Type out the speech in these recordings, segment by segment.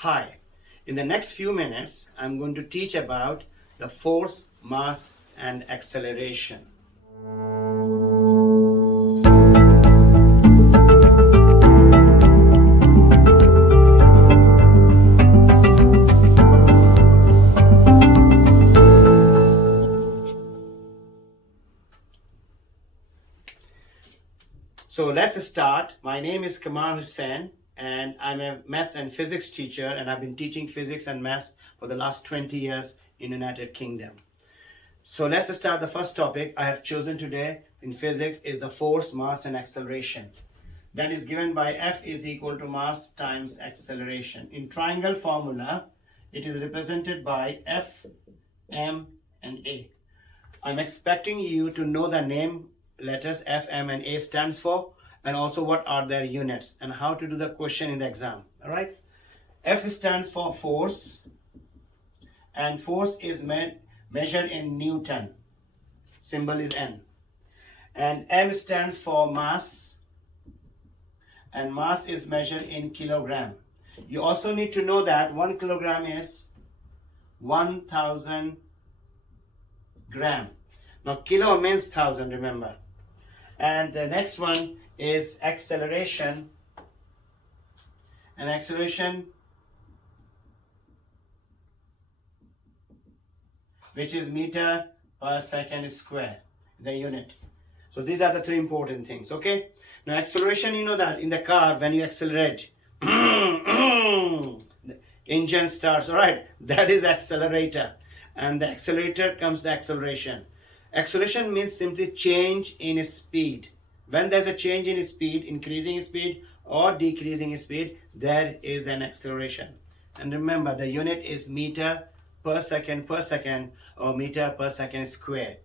Hi, in the next few minutes, I'm going to teach about the force, mass, and acceleration. So let's start. My name is Kamal Hussain and I'm a maths and physics teacher, and I've been teaching physics and maths for the last 20 years in the United Kingdom. So let's start. The first topic I have chosen today in physics is the force, mass, and acceleration. That is given by F is equal to mass times acceleration. In triangle formula, it is represented by F, M, and A. I'm expecting you to know the name letters F, M, and A stands for, and also what are their units and how to do the question in the exam. All right. F stands for force, and force is measured in Newton. Symbol is N. And M stands for mass, and mass is measured in kilogram. You also need to know that 1 kilogram is 1000 gram. Now kilo means 1000, remember. And the next one is acceleration. And acceleration, which is meter per second square, the unit. So these are the three important things, okay? Now acceleration, you know that in the car, when you accelerate, the engine starts, all right? That is accelerator. And the accelerator comes the acceleration. Acceleration means simply change in speed. When there's a change in speed, increasing speed or decreasing speed, there is an acceleration. And remember, the unit is meter per second or meter per second square.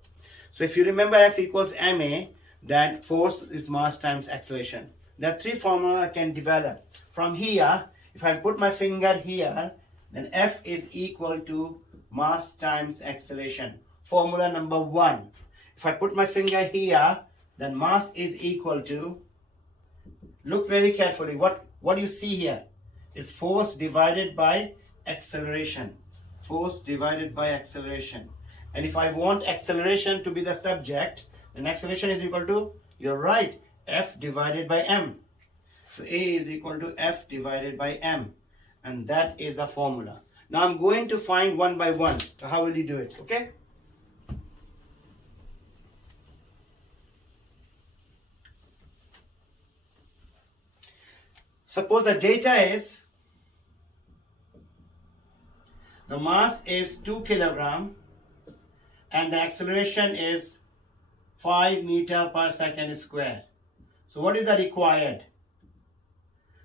So if you remember F equals ma, then force is mass times acceleration. There are three formulas I can develop. From here, if I put my finger here, then F is equal to mass times acceleration. Formula number 1. If I put my finger here, then mass is equal to, look very carefully, what you see here is force divided by acceleration. Force divided by acceleration. And if I want acceleration to be the subject, then acceleration is equal to, you're right, F divided by M. So A is equal to F divided by M. And that is the formula. Now I'm going to find one by one. So how will you do it? Okay? Suppose the data is, the mass is 2 kilogram and the acceleration is 5 meter per second square. So what is the required?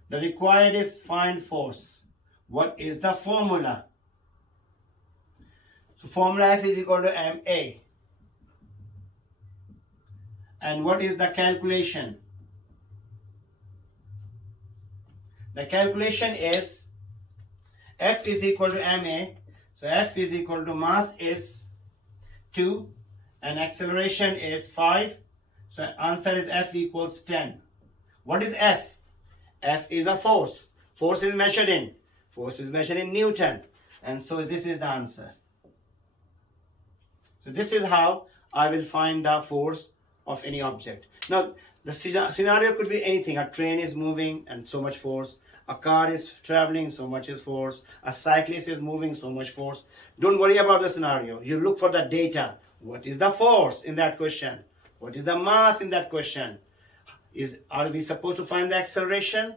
The required is find force. What is the formula? So formula F is equal to ma. And what is the calculation? The calculation is F is equal to ma. So F is equal to mass is 2 and acceleration is 5. So answer is F equals 10. What is F? F is a force. Force is measured in. Force is measured in Newton. And so this is the answer. So this is how I will find the force of any object. Now the scenario could be anything. A train is moving and so much force. A car is traveling, so much is force. A cyclist is moving, so much force. Don't worry about the scenario. You look for the data. What is the force in that question? What is the mass in that question? Are we supposed to find the acceleration?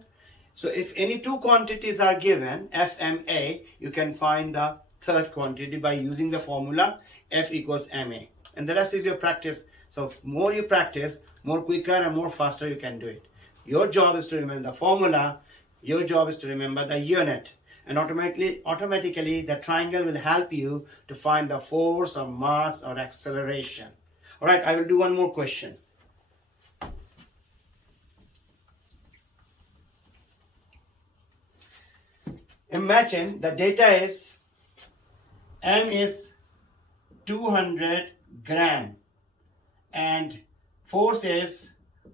So if any two quantities are given, F, M, A, you can find the third quantity by using the formula F equals ma. And the rest is your practice. So more you practice, more quicker and more faster you can do it. Your job is to remember the formula. Your job is to remember the unit, and automatically the triangle will help you to find the force or mass or acceleration. All right, I will do one more question. Imagine the data is M is 200 gram and force is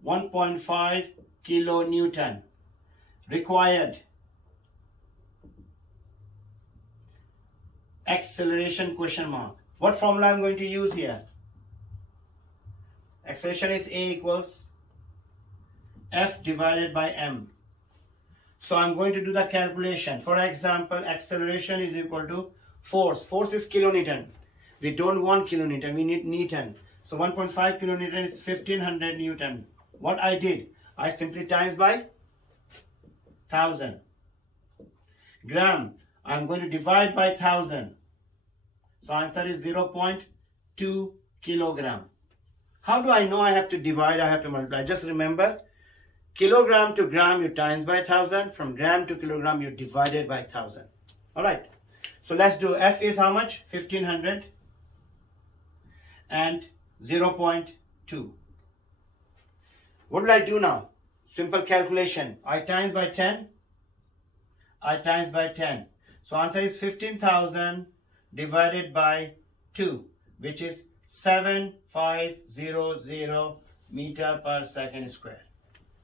1.5 kilonewton. Required acceleration question mark. What formula I'm going to use here? Acceleration is A equals F divided by M. So I'm going to do the calculation. For example, acceleration is equal to force. Force is kilonewton. We don't want kilonewton, we need Newton. So 1.5 kilonewton is 1500 Newton. What I did, I simply times by 1000. Gram, I'm going to divide by 1000. So answer is 0.2 kilogram. How do I know I have to divide, I have to multiply? Just remember, kilogram to gram you times by 1000. From gram to kilogram you divided by 1000. Alright. So let's do F is how much? 1500 and 0.2. What will I do now? Simple calculation. I times by 10. I times by 10. So answer is 15,000 divided by 2, which is 7500 meter per second square.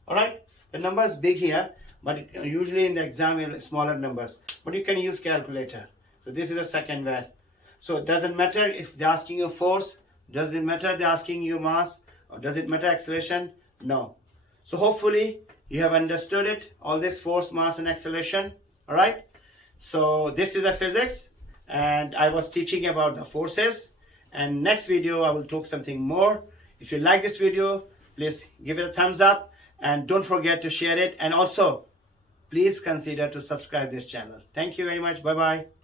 Alright, the number is big here, but usually in the exam you have smaller numbers. But you can use calculator. So this is the second value. So it doesn't matter if they're asking you force, does it matter they're asking you mass, or does it matter acceleration? No. So hopefully you have understood it, all this force, mass and acceleration. Alright, so this is the physics and I was teaching about the forces, and next video I will talk something more. If you like this video, please give it a thumbs up and don't forget to share it, and also please consider to subscribe this channel. Thank you very much. Bye bye.